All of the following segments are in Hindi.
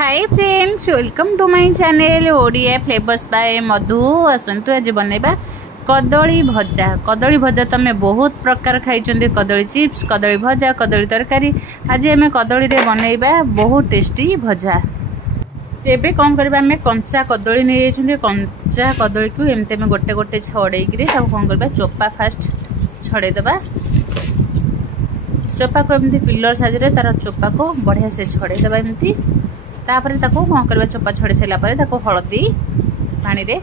Hi friends, welcome to my channel Odia flavours by Madhu. आसतु आज बनैबा कदली भजा। कदली भजा तो आम बहुत प्रकार खाई, कदली चिप्स, कदली भजा, कदली तरकारी। आज आम कदली रे बनैबा बहुत टेस्टी भजा। एबे कौन करबा, आम कंचा कदली नहीं जाइछुंदी। कंचा कदली को एमते आम गोटे गोटे छड़ेकी कौन करबा, चोपा फास्ट छड़े दबा। चोपा को एमती पिलर साइज तार चोपा को बढ़िया से छड़े दबा। एमती तापर ताको कौन करबा, चोपा छड़े सारा पर ताको हलदी पानी रे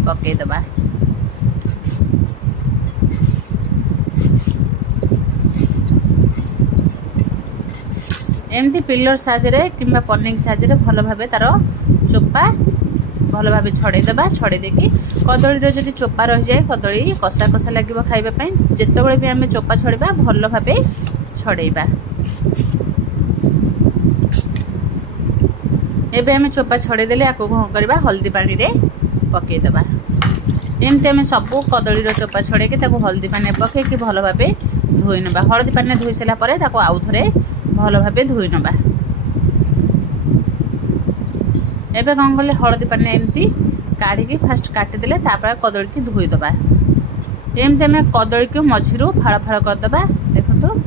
पके दबा। एमती पिलर साइज रे किंबा पनिंग साइज रे भल भाबे तार चोपा भल भाबे छड़े दबा। छड़े देकी कदली रो जदी चोपा रह जाए, कदली कसा कसा लागिबो खाइबा पई। जेतेबेले भी आमे चोपा छड़ेबा भल भाबे छड़ेबा। एबे हमें चोपा छड़े देले आको कौन करबा, हल्दी पानी रे पके दबा। एमती हमें सबू कदली रो चोपा छड़े के ताको हल्दी पानी पके कि भल भाबे धोई नबा। हल्दी पानी धोई सारा परे ताको आउ थरे भल भाबे धोई नबा। एबे कौन कले, हल्दी पानी एमती काढ़ी की फास्ट काटी देले तापर कदली की धोई दबा। एमती हमें कदली को मझिरु फाड़ फाड़ कर दबा। देखो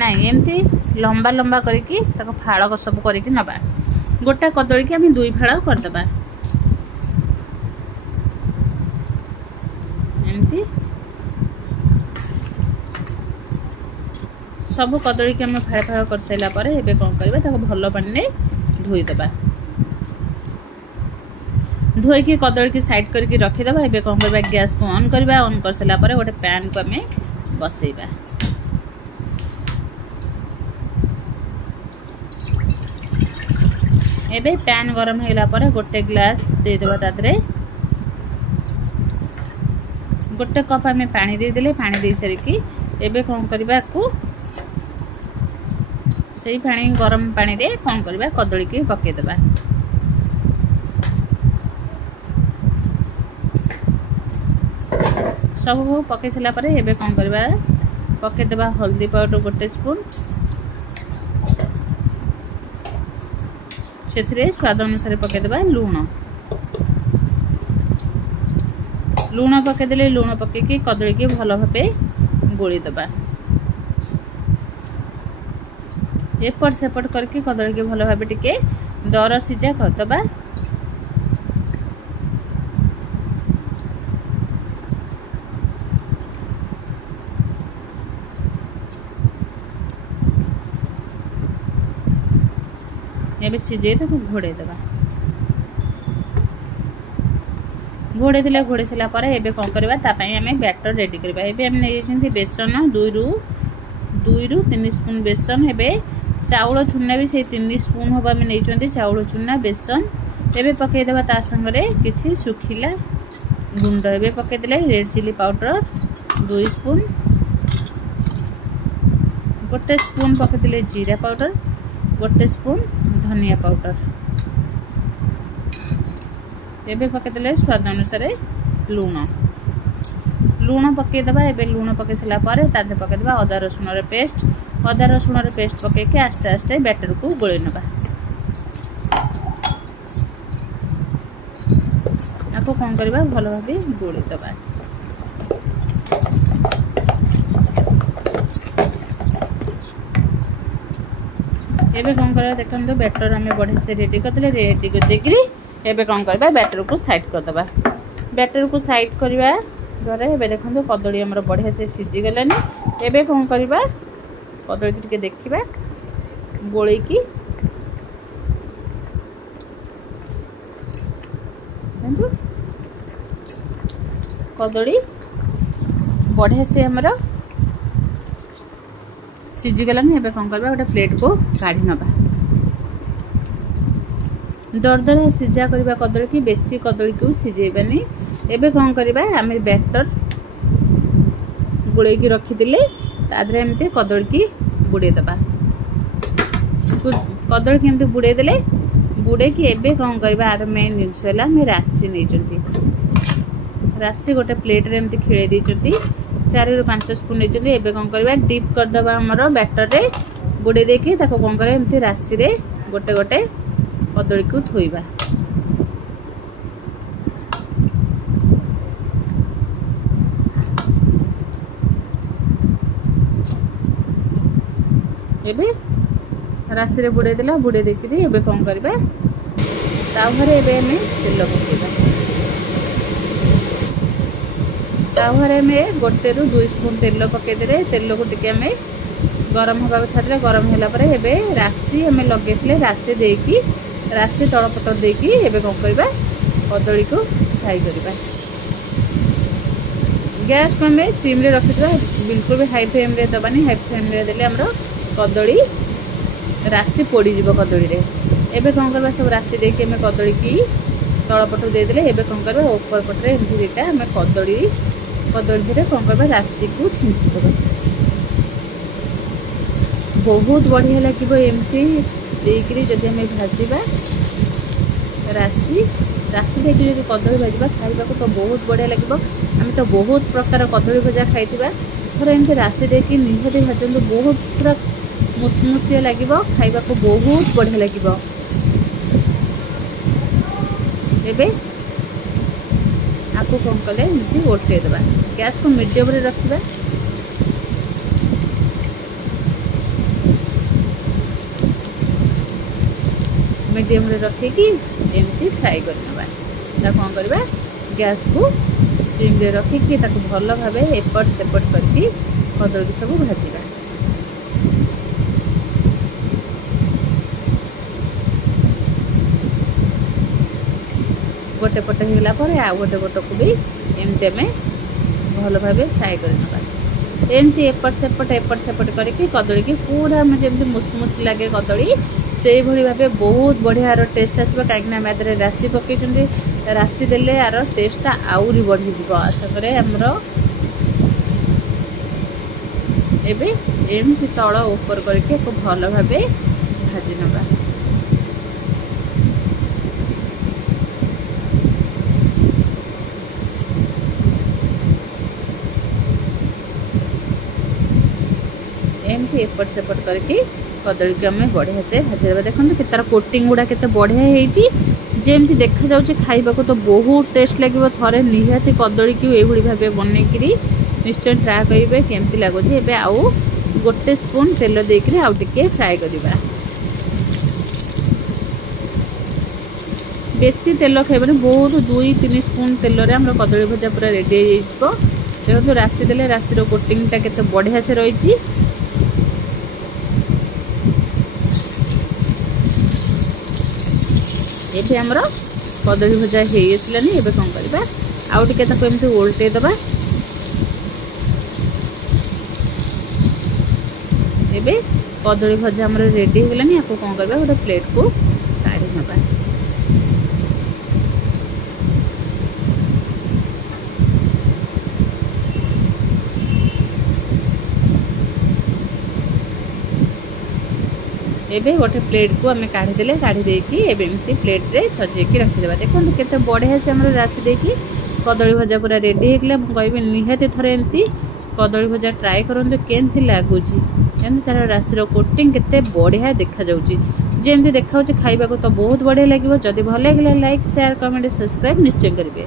नहीं, एमती लंबा लंबा करके ताको फाड़ सब करके नबा। गोटा कदली की आम दुई फाड़ कर दबा। एमती सब कदली की आम फाड़ फाड़ कर सारा पर एबे कौन करबा, ताको भल पानी रे धोई दबा। धोई की कदली की साइड करके रखी दबा। एबे कौन करबा, गैस को ऑन करबा। ऑन कर सारा पर गोटे पैन को आम बसैबा। एबे पैन गरम होला पर गोटे ग्लास दे देबा। तादरे गोटे कप आम पानी दे देले। पानी दे सारिकी एबे कौन करबा, को सही पानी गरम पानी रे कौन करबा, कदली की पके देबा। सब पके सारा पर एबे कौन करबा, पके देबा हल्दी पाउडर गोटे स्पून। से स्वाद अनुसार पकेदेबा लुण। लुण पकेदेले लुण पकेकी कदली की भल भाबे गोली दबा। एपट सेपट करके कदली की भल भाबे टिके दर सिजा कर दबा। एबे सिझे ताको घोड़े दबा। घोड़े दिले घोड़े सारा पर एबे कौन करबा, ता पई हमें बैटर रेडी करबा। एबे हम नै जेंति बेसन 2 रु 3 स्पून बेसन। एबे चाउल चूना भी से 3 स्पून होबा हम नै चंती चाउल चूना बेसन। एबे पके देबा ता संग रे किछि सुखिला गुंड। एबे पके दिले रेड चिली पाउडर 2 स्पून। गोटे स्पून पके दिले जीरा पाउडर, गोटे स्पून धनिया पाउडर। एबे पके देले स्वाद अनुसार लुण। लुण पके दबा। एबे लुण पके सला पारे तादे पके दबा अदा रसुण रे पेस्ट। अदा रसुण रे पेस्ट पके के आस्ते आस्ते बैटर को गोळे नबा। आको कोन करबा, भल भाबे गोळे दबा। एबे कौन करबा, देखंतु बैटर हमें बढ़िया से रेडी कर देले। रेडी कर देकरी एबे कौन करबा, बैटर को साइड कर दबा। बैटर को साइड करबा द्वारा एबे देखंतु कदली हमर बढ़िया से सिझी गलानी। एबे कौन करबा, कदली के देखिबा गोळे की देखंतु कदली बढ़िया से हमर सिझी गलानी। एबे कौन करबा, गोटे प्लेट को काढ़ी नबा। दरदरा सिझा करबा कदली की, बेसी कदली को सिझेबानी। एबे कौन करबा, आमे बैटर गुड़े की रखी दिले तादरे एमती कदली की बुड़े दबा। कदली की एमती बुड़े देले। बुड़े की एबे कौन करबा, आर मेन जिंस होला मे राशि नै चंती। राशि गोटे प्लेट रे एमती खिळे दै चंती। 4 रु 5 स्पून नै चंती। एबे कौन करबा, डीप कर दबा हमरो बैटर रे बुड़े देकी ताको कौन करे एमती राशि रे गोटे गोटे कदली को थोइबा। एबे राशि रे बुड़े देला बुड़े देकी एबे कौन करबा तावरे एबे हमें तेल पकेबा। तावरे में गोटे रु 2 स्पून तेल पकेदेले तेल को टिके हमें गरम होगा छाड़े गरम होला परे एबे राशि हमें लगे राशि देकी राशि तलपट देकी एबे कौन करबा कदली को फ्राई करबा। गैस को हमें सिम रे रखिबा बिल्कुल भी हाई फ्लेम रे दबानी। हाई फ्लेम रे देले हमरो कदली राशि पोड़ी जीवो कदली रे। एबे कौन करबा सब राशि देकी हमें कदली की तलपट दे देले एबे कौन करबा ऊपर पट रे एमती देटा हमें कदली धीरे कौन करबा राशि को छिंची देबा। बहुत बढ़िया लगे एमती देकरी जदि हमें भाजवा राशि राशि देकी जो कदली भाजवा खाइबा को तो बहुत बढ़िया लगे। आम तो बहुत प्रकार कदली भजा खाई थोड़ा एमती राशि देकी निहाती भाजतु बहुत पूरा मुसमुसिया लगे खाइबा को बहुत बढ़िया लगे। एबे आपको कौन कले एमती ओल्टे देबा। गैस को मीडियम रे रखिबा। मीडियम रे रखिकी एमती फ्राई करनबा। ता कौन करबा गैस को सिम रे रखिकी ताको भल भाबे एपट सेपट करके कदली सब भाजिबा। गोटे पट होला पर आ गोटे पट को भी एमती हमें भल भाबे फ्राई करनबा। एमती एपट सेपट करके कदली की पूरा में जेमती मुसमुस लगे कदली से भली भाबे बहुत बढ़िया टेस्ट आसबा। कहीं आदि राशि पकई राशि देले यार टेस्टा आउरी बढ़ी जीव। आशा करे हमरो एबे एमती तल ऊपर करके भल भाबे भाजी नबा। एमती एपट सेपट करके कदली को आम बढ़िया से भाजी। देखो कि तार कोटिंग गुड़ा के बढ़िया जमी देखा जाऊँगी खाइबा को तो बहुत टेस्ट लगे। थरे निहाती कदली को ये भाव बनईकि निश्चय ट्राए करेंगे केमती लगुच। एबे आउ गोटे स्पून तेल देकर आउ टिके फ्राए करवा। बेसी तेल खाइबा बहुत 2-3 स्पून तेल रे हमर कदली भजा पूरा रेडी हो। देखो राशि देले राशि कोटिंगटा केते बढ़िया से रही। ये आमर कदली भजा हो आसलानी। एबे कौन करबा आउ टिके ताको एमती ओल्टे दबा। एबे कदली भजा आमर रेडी हो गलानी। आपको कौन करबा गोटे प्लेट को काढ़ी नबा। एबे गोटे प्लेट को आम काढ़ीदे काढ़ी देकी एमती प्लेट रे सजेकी रखिदेबा। देखो केते बढ़िया से हमर राशि देकी कदली भजा पूरा रेडी होगला। कहबी निहाती थरे एमती कदली भजा ट्राए करते केमती लगुच। तार राशि कोटिंग केते बढ़िया देखा जाउची। जेमती देखा खाइबा को तो बहुत बढ़िया लगे। जदि भल लगे लाइक शेयर कमेंट सब्सक्राइब निश्चय करेंगे।